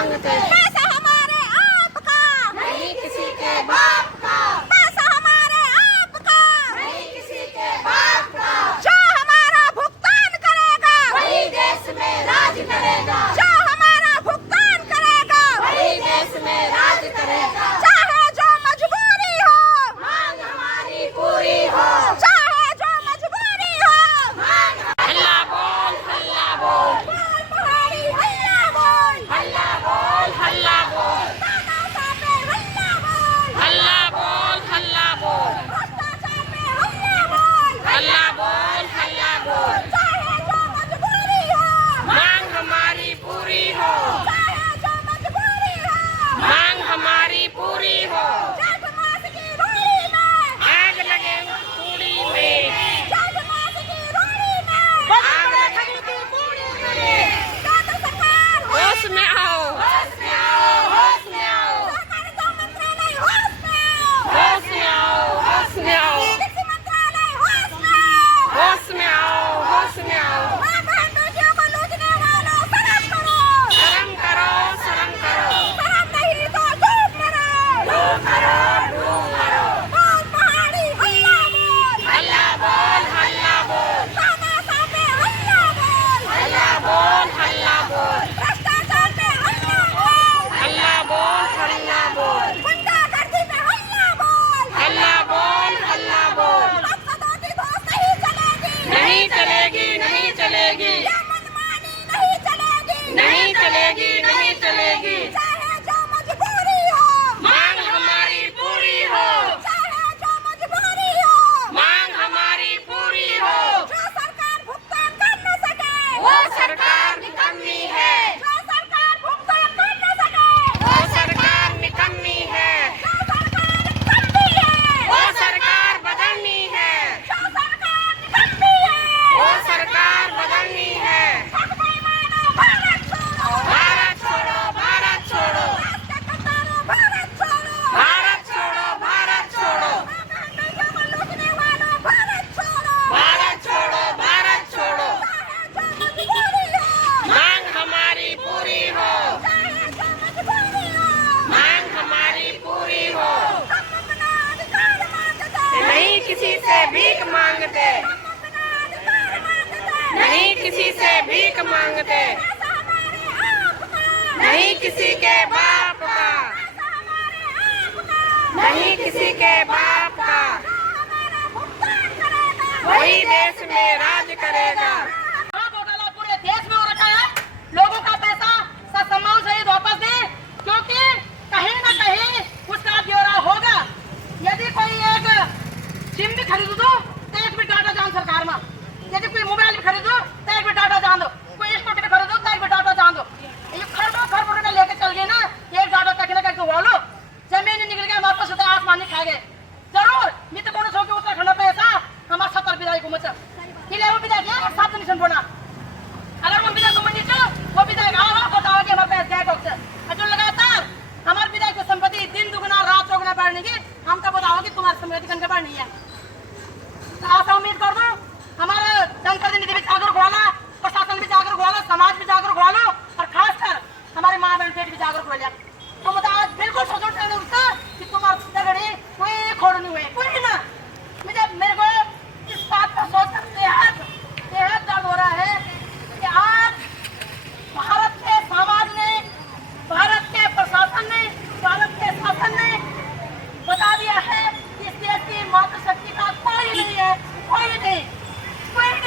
मांगते, पैसा हमारे आपका, नहीं किसी के बाप का, पैसा हमारे आपका, नहीं किसी के बाप का। जो हमारा भुगतान करेगा, वही देश में राज करेगा, जो हमारा भुगतान करेगा, वही देश में राज करेगा। चाहे जो मजबूरी हो, मांग हमारी पूरी हो, चाहे जो मजबूरी हो, मांग। हल्ला बोल, हल्ला बोल, बोल पहाड़ी हल्ला बोल, हल्ला बोल, हल्ला बोल, तानाशाह पे हल्ला बोल, हल्ला बोल, हल्ला बोल, भ्रष्टाचार पे हल्ला बोल, हल्ला बोल, हल्ला बोल। चाहे जो मजबूरी हो, मांग हमारी पूरी हो, चाहे जो मजबूरी हो, मांग हमारी पूरी हो। जेठ मास की रोटी में, आग लगे पूरी में, जेठ मास की रोटी में, आग लगे पूरी में। केंद्र सरकार होश में आओ, होश में आओ, होश में आओ, सहकारिता मंत्रालय होश में आओ, होश में आओ, होश में आओ, कृषि मंत्रालय होश में आओ, होश में आओ, होश में आओ। मां बहन बेटियों को लूटने वालों शर्म करो, शर्म करो, शर्म करो, शर्म नहीं तो डूब मरो, डूब मरो, डूब मरो। बोल पहाड़ी हल्ला बोल, हल्ला बोल, हल्ला बोल, तानाशाह पे हल्ला बोल, हल्ला बोल, हल्ला बोल, भ्रष्टाचार पे हल्ला बोल, हल्ला बोल, हल्ला बोल, गुंडागर्दी पे हल्ला बोल, हल्ला बोल, हल्ला बोल। बदसलूकी दोस्त नहीं चलेगी, नहीं चलेगी, नहीं चलेगी, ये मनमानी नहीं चलेगी, नहीं चलेगी, नहीं चलेगी। चाहे जो मजबूरी हो, मांग हमारी पूरी हो, चाहे जो मजबूरी हो, मांग हमारी पूरी हो। जो सरकार भुगतान कर न सके, वो सरकार निकम्मी है, जो सरकार भुगतान कर न सके, वो सरकार निकम्मी है, जो सरकार निकम्मी है, वो सरकार बदलनी है, जो सरकार निकम्मी है, वो सरकार बदलनी है। ठग बेईमानों भारत छोड़ो, भारत छोड़ो, भारत छोड़ो, देश के कसारों भारत छोड़ो, भारत छोड़ो, भारत छोड़ो, मां बहन बेटियों को लूटने वालों भारत छोड़ो, भारत छोड़ो, भारत छोड़ो। चाहे जो मजबूरी हो, मांग हमारी पूरी हो, चाहे जो मजबूरी हो, मांग हमारी पूरी हो। हम अपना अधिकार मांगते, नहीं किसी से भीख मांगते, हम अपना अधिकार मांगते, नहीं किसी से भीख मांगते, पैसा हमारे आपका, नहीं किसी के बाप का, पैसा हमारे आपका, नहीं किसी के बाप का। जो हमारा भुगतान करेगा, वही देश में राज करेगा। घोटाला पूरे देश में हो रखा है। लोगों का पैसा ससम्मान सहित वापस दें, क्योंकि कहीं न कहीं उसका ब्यौरा होगा। यदि कोई एक सिम भी खरीद दो तो एक भी डाटा जान सरकार में, यदि कोई मोबाइल भी खरीदो तो एक भी डाटा जान दो, कोई स्कूटी भी खरीदो तो एक भी डाटा जान दो। ये खरबों खरबों रुपए लेके चल गए ना, एक डाटा कहीं ना कहीं वालो जमीन निकल गए, हमारे पास आसमान नहीं खा गए। जरूर मित्र बोनस हो के उत्तराखंड पैसा हमारे 70 विधायक को मचा वो विधायक है 7 निशन बोना। अगर वो विधायक को मनी चो वो विधायक आओ बताओ कि हमारे पैसे क्या होते जो लगातार हमारे विधायक की संपत्ति दिन दुगना रात चौगुना बढ़ने की, हम तो बताओ कि तुम्हारी संपत्ति कन के बढ़नी है। तो आशा उम्मीद कर दो हमारा जनप्रतिनिधि भी जागरूक वाला, प्रशासन भी जागरूक वाला, समाज भी जागरूक वाला और खासकर हमारे माँ बहन पेट भी जागरूक वाले। तो बताओ बिल्कुल सोचो कि तुम्हारे झगड़े कोई खोड़ नहीं हुए, कोई भी ना। मुझे मेरे को इस बात का सोच कर बेहद दर्द हो रहा है कि आज भारत के समाज ने, भारत के प्रशासन ने, भारत के शासन ने बता दिया है कि इस देश की मातृशक्ति का कोई नहीं है, कोई नहीं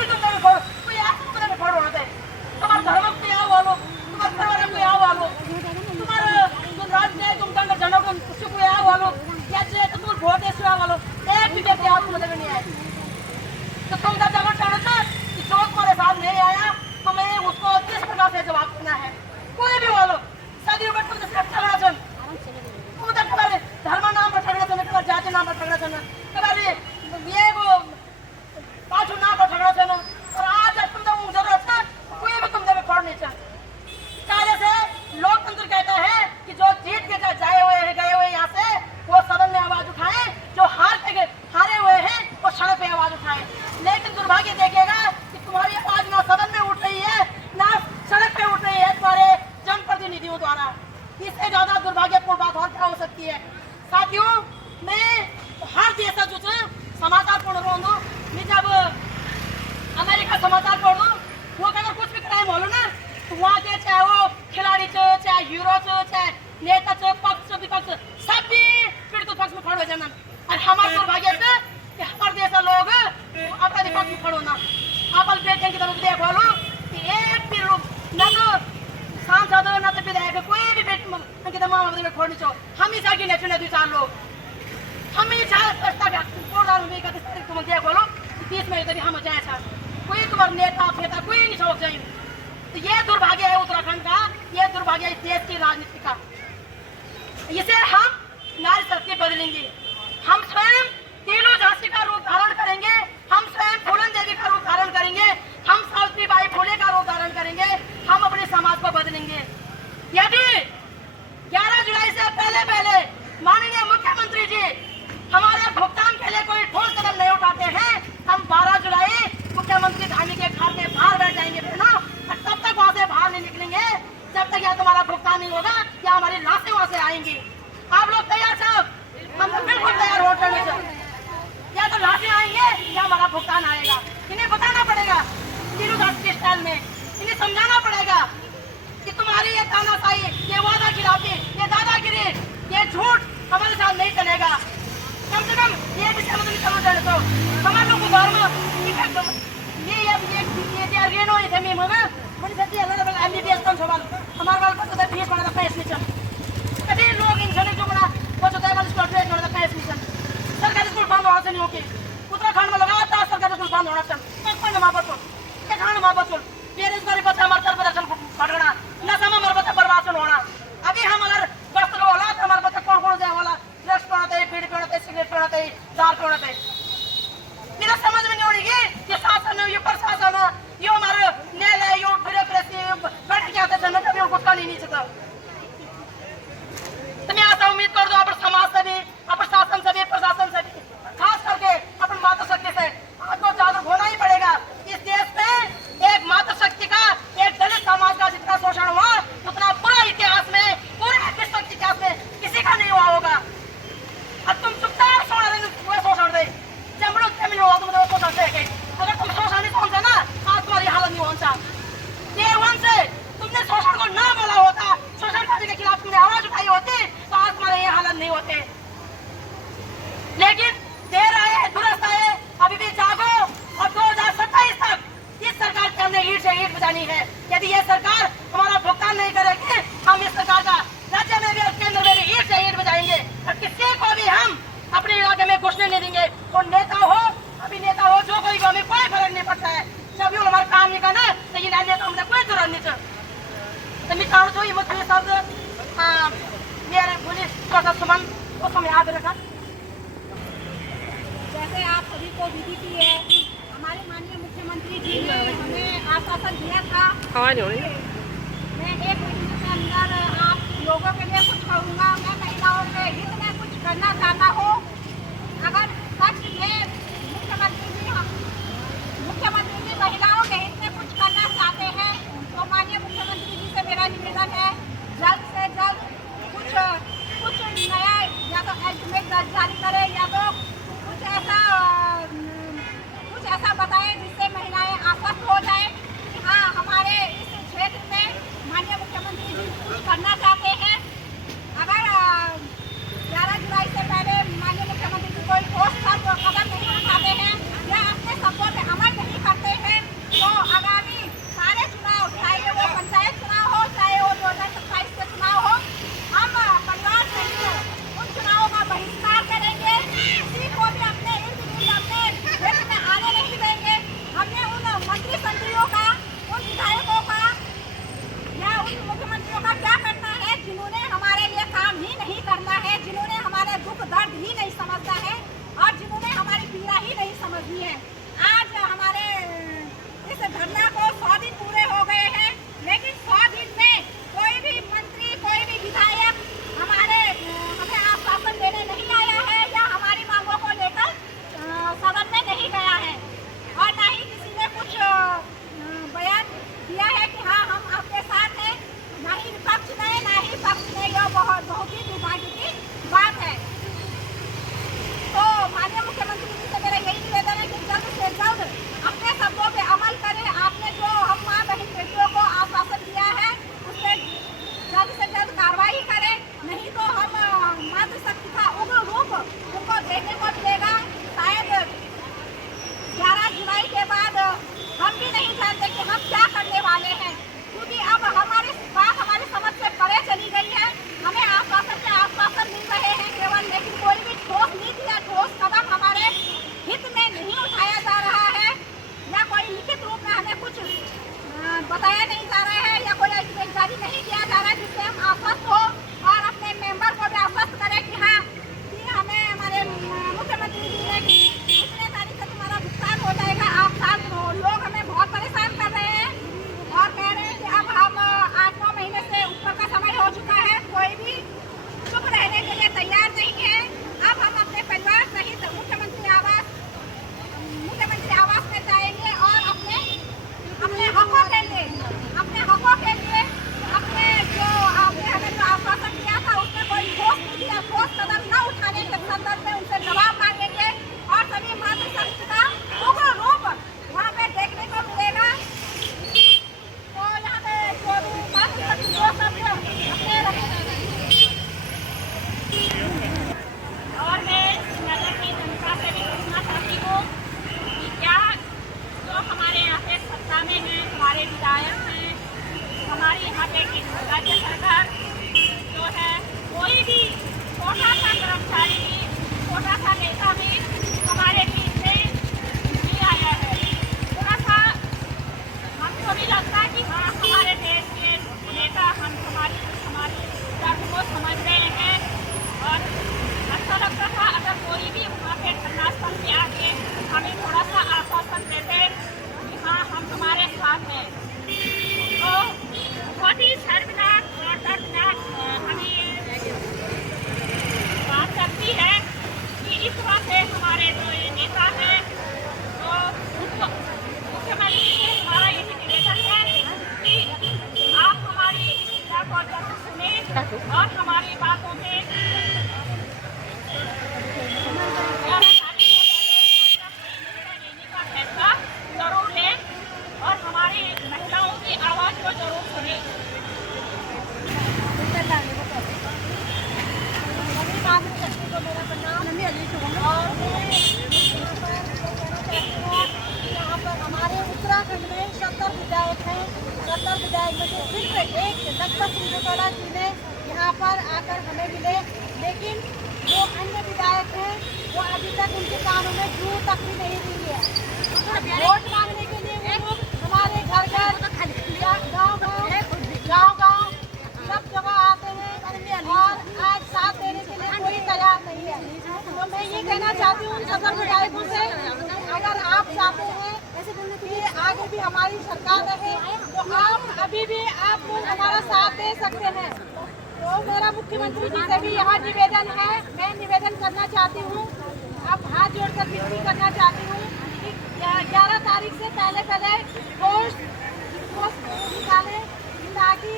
तुम लोग छोड़ो, कोई आपको नहीं छोड़ होते। तुम्हारे धर्म को यहाँ वालो, तुम्हारे परिवार को यहाँ वालो, तुम्हारे तुम राज्य है, तुम दंड जनों को कुछ को यहाँ वालो, या जो तुम वोट देश यहाँ वालो, एक भी व्यक्ति आपको मदद नहीं आए। तो तुम जब जगह चाहते कि जो तुम्हारे साथ नहीं आया तुम्हें उसको किस प्रकार से जवाब देना है। कोई भी वालो सदी में तुम ठगना चल, तुम तो तुम्हारे धर्म नाम पर ठगना चल, तुम्हारे जाति नाम पर ठगना चल, तुम्हारे ये वो पाछू नाम पर ठगना चल। और आज जब तुम जब जरूरत है कोई भी तुम जब छोड़ नहीं चल। काले से लोकतंत्र कहता है कि जो जीत के जाए हुए हैं, गए हुए यहाँ से, वो सदन में आवाज उठाए, जो हारे हुए हैं वो सड़क पे आवाज उठाए। लेकिन दुर्भाग्य देखिएगा कि तुम्हारी आवाज ना सदन में उठ रही है ना सड़क पे उठ रही है तुम्हारे जनप्रतिनिधियों द्वारा। इससे ज्यादा दुर्भाग्यपूर्ण बात और क्या हो सकती है। साथियों, मैं हर देश जो समाचार पढ़ रहा हूँ, मैं जब अमेरिका समाचार पढ़ रहा हूँ, वो अगर कुछ भी क्राइम हो ना तो वहाँ के चाहे वो खिलाड़ी चाहे हीरो चाहे नेता पक्ष विपक्ष सब भी पीड़ित पक्ष में खड़े हो जाना। और हमारे दुर्भाग्य से कि हमारे देश लोग अपराधी पक्ष में खड़ो ना। आप बेटियों की तरफ देखो लो कि एक भी लोग न तो सांसद न तो विधायक कोई भी बेटी मामा छोड़नी चाहिए। हम ही जाके नहीं चुने 2-4 लोग हम ही तुम देखो लो 30 में तभी हम जाए कोई तुम्हारे नेता फेता कोई नहीं छोड़ जाए। तो ये दुर्भाग्य है उत्तराखंड का, ये दुर्भाग्य है देश की राजनीति का। इसे हम नारी शक्ति बदलेंगे, हम स्वयं तीनों झांसी का रूप धारण करेंगे, हम स्वयं फूलन देवी का रूप धारण करेंगे, हम सावित्रीबाई फुले का रूप धारण करेंगे, हम अपने समाज को बदलेंगे। यदि 11 जुलाई से पहले माननीय मुख्यमंत्री जी हमारे भुगतान के लिए कोई ठोस कदम नहीं उठाते हैं, हम 12 जुलाई मुख्यमंत्री धामी के घर के बाहर बैठ जाएंगे बहनों। और तब तक वहाँ से बाहर नहीं निकलेंगे जब तक या तुम्हारा भुगतान नहीं होगा या हमारी लाशें वहाँ से आएंगी। आप लोग तैयार सब? हम तो बिल्कुल तैयार हो करने से, या तो लाशें आएंगे या हमारा भुगतान आएगा। इन्हें बताना पड़ेगा तीनों के स्टाइल में, इन्हें समझाना पड़ेगा कि तुम्हारी ये तानाशाही, ये वादा खिलाफी, ये दादागिरी, ये झूठ हमारे साथ नहीं चलेगा। कम से कम ये भी समझ जाने दो हमारे लोगों को। ये रेनो इथे में मग म्हणजे सध्या याला बघा एमबीबीएस पण सोबत हमारे वाल को तो फीस बनाना पैसे नहीं चल कभी लोग इंसान जो बना वो तो वाला स्कूल में बनाना पैसे नहीं चल। सरकारी स्कूल बंद होना चाहिए ओके। उत्तराखंड में लगातार सरकारी स्कूल बंद होना चाहिए। कोई ना बचो के खाना मा बचो बेरोजगारी बच्चा हमारे तरफ प्रदर्शन बढ़ना ना समय हमारे बच्चा बर्बाद होना। अभी हम अगर वक्त लो होला तो हमारे बच्चा कौन जाए वाला ड्रग्स पढ़ते हैं, बीड़ी पढ़ते हैं, सिगरेट पढ़ते हैं, दारू पढ़ते हैं। मेरा समझ में नहीं होगी कि शासन ये प्रशासन ये हमारे न्यायालय ये ब्यूरोक्रेसी बैठ के आते हैं कभी उनको नहीं नीचे तो मैं ऐसा उम्मीद कर दो अपन समाज से भी, अपन शासन से भी, प्रशासन से भी, खास करके अपन मातृशक्ति से आपको जागरूक होना ही पड़ेगा। इस देश में एक मातृशक्ति का, एक दलित समाज का जितना शोषण हुआ उतना पूरा इतिहास में, पूरे विश्व के इतिहास में किसी का नहीं हुआ होगा। अब तुम चुपचाप सोना रहे शोषण दे जब जमीन हुआ तुम शोषण दे। अगर तुम शोषण नहीं पहुंचा ना आज तुम्हारी हालत नहीं पहुंचा। डे 1 से तुमने शोषण को ना बोला होता, शोषणकारी के खिलाफ तुमने आवाज उठाई होती तो आज तुम्हारे ये हालत नहीं होते। लेकिन देर आए दुरुस्त आए, अभी भी जागो और 2027 तक इस सरकार के हमने ईंट से ईंट बजानी है। यदि ये सरकार हमारा भुगतान नहीं करेगी हम इस सरकार का राज्य में भी और केंद्र में भी ईंट से ईंट बजाएंगे और किसी को भी हम अपने इलाके में घुसने नहीं देंगे। और नेता हो अभिनेता हो जो कोई हमें कोई फर्क नहीं पड़ता है। जब वो हमारा काम नहीं करना तो ये नेता हमसे कोई जरूरत नहीं चाहिए। तो मैं चाहूँ तो ये मुझे सब मेरे पुलिस प्रशासन सुमन को समय याद रखा। जैसे आप सभी को विदित ही है, हमारे माननीय मुख्यमंत्री जी ने हमें आश्वासन दिया था मैं 1 महीने के अंदर आप लोगों के लिए कुछ करूँगा, मैं महिलाओं के हित में कुछ करना चाहता हूँ। अगर सच में मुख्यमंत्री जी महिलाओं के हित में कुछ करना चाहते हैं तो माननीय मुख्यमंत्री जी से मेरा निवेदन है जल्द से जल्द कुछ नया या तो एस्टिमेट जारी करें या तो कुछ ऐसा बताएं जिससे महिलाएं आश्वस्त हो जाएं कि हाँ हमारे इस क्षेत्र में माननीय मुख्यमंत्री जी कुछ करना चाहते हैं। अगर 11 जुलाई से पहले माननीय मुख्यमंत्री जी कोई ठोस कदम नहीं उठाते हैं या अपने शब्दों पे अमल नहीं करते हैं तो आगामी सारे चुनाव, चाहे वो पंचायत चुनाव हो चाहे वो 2027 के चुनाव हो, हम परिवार सहित उन चुनावों का बहिष्कार करेंगे। किसी को भी अपने इर्द गिर्द अपने क्षेत्र में आने नहीं देंगे। हमने उन मंत्रियों का, उन विधायकों का या उन मुख्यमंत्रियों का क्या करना है बहुत ही दुर्भाग्य की बात है। तो माननीय मुख्यमंत्री जी से मेरा यही निवेदन है कि जल्द से जल्द अपने शब्दों पे अमल करें। आपने जो हम माँ बहन बेटियों को आश्वासन दिया है उस पर जल्द से जल्द कार्रवाई करें, नहीं तो हम मातृशक्ति का उग्र रूप उनको देखने को मिलेगा। शायद 11 जुलाई के बाद हम भी नहीं जानते कि हम क्या करने वाले हैं, क्योंकि अब हमारी बात हमारी समझ से परे चली गई है। हमें आश्वासन पे आश्वासन मिल रहे हैं केवल, लेकिन कोई भी ठोस नीति या ठोस कदम हमारे हित में नहीं उठाया जा रहा है, या कोई लिखित रूप में हमें कुछ बताया नहीं जा रहा है, या कोई ऐसी जारी नहीं किया जा रहा है जिससे हम आश्वस्त हो और अपने मेंबर को भी आश्वस्त करें कि हाँ कि हमें हमारे मुख्यमंत्री जी ने कि इतने तारीख से तुम्हारा भुगतान हो जाएगा। आप साथ लोग हमें बहुत परेशान कर रहे हैं और कह रहे हैं कि अब हम 8-9 महीने से ऊपर का समय हो चुका है, कोई भी चुप रहने के लिए तैयार नहीं है। अब हम अपने परिवार सहित मुख्यमंत्री आवास में जाएंगे और अपने हकों के लिए अपने जो आपने हमें जो आश्वासन दिया था उसमें कोई ठोस नीति या ठोस कदम न उठाने के संदर्भ में उनसे जवाब मांगेंगे और सभी मातृशक्ति का उग्र रूप वहाँ पे देखने को मिलेगा। तो यहाँ पे जो भी मातृशक्ति जो सब अपने और मैं नगर की जनता से भी पूछना चाहती हूँ कि क्या जो हमारे यहाँ पे सत्ता में हैं, हमारे विधायक हैं, हमारी यहाँ पे राज्य सरकार जो है, कोई भी छोटा सा कर्मचारी भी, छोटा सा नेता भी हमारे बीच में नहीं आया है। थोड़ा सा हमको भी लगता है कि हाँ हमारे देश के नेता हमारी दर्द को समझ रहे हैं और अच्छा लगता था अगर कोई भी वहाँ पे धरनास्थल पे आके हमें थोड़ा सा आश्वासन देते कि हाँ हम तुम्हारे साथ हैं। तो बहुत ही शर्मनाक और दर्दनाक हमें बात लगती है कि इस तरह से हमारे जो ये नेता हैं तो उनको मुख्यमंत्री से हमारा यही निवेदन है कि आप हमारी चिंता को जल्द सुने और हमारी बातों पे फैसला जरूर लें और हमारी महिलाओं की आवाज को जरूर सुने। यहाँ पर हमारे उत्तराखंड में 70 विधायक हैं। 70 विधायक में से सिर्फ एक लखपत सिंह जी ने यहाँ पर आकर हमें मिले, लेकिन जो अन्य विधायक हैं वो अभी तक उनके कानों में जू तक भी नहीं दी है। वोट मांगने के लिए वो लोग हमारे घर गाँव सब जगह आते हैं और आज साथ देने के लिए कोई तैयार नहीं है। तो मैं ये कहना चाहती हूँ सदर विधायकों से, अगर आप चाहते हैं कि आगे भी हमारी सरकार रहे तो आप अभी भी आप लोग हमारा साथ दे सकते हैं। तो मेरा मुख्यमंत्री जी से भी यहाँ निवेदन है, मैं निवेदन करना चाहती हूँ, अब हाथ जोड़कर विनती करना चाहती हूँ कि 11 तारीख से पहले पोस्ट निकालें ताकि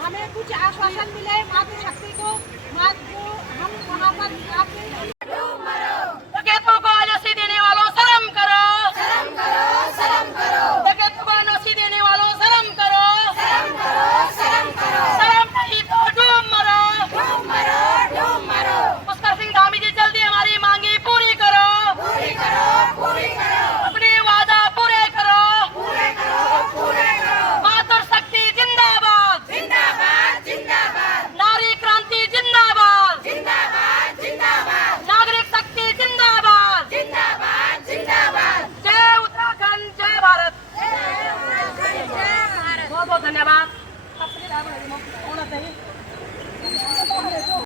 हमें कुछ आश्वासन मिले मातृशक्ति को, हम वहाँ पर डकैतों को फांसी देने वालों शर्म करो, शर्म करो, शर्म करो, डकैतों को फांसी देने वालों शर्म करो, शर्म करो, शर्म करो, शर्म नहीं तो डूब मरो, डूब मरो, डूब मरो। पुष्कर सिंह धामी जी जल्दी हमारी मांगी पूरी करो, पूरी करो, पूरी करो, अपने वादा पूरे करो, पूरे करो, पूरे करो। मातृशक्ति जिंदाबाद, जिंदाबाद, जिंदाबाद, नारी क्रांति जिंदाबाद, जिंदाबाद, जिंदाबाद, नागरिक शक्ति जिंदाबाद, जिंदाबाद, जिंदाबाद। जय उत्तराखंड, जय भारत। बहुत बहुत धन्यवाद।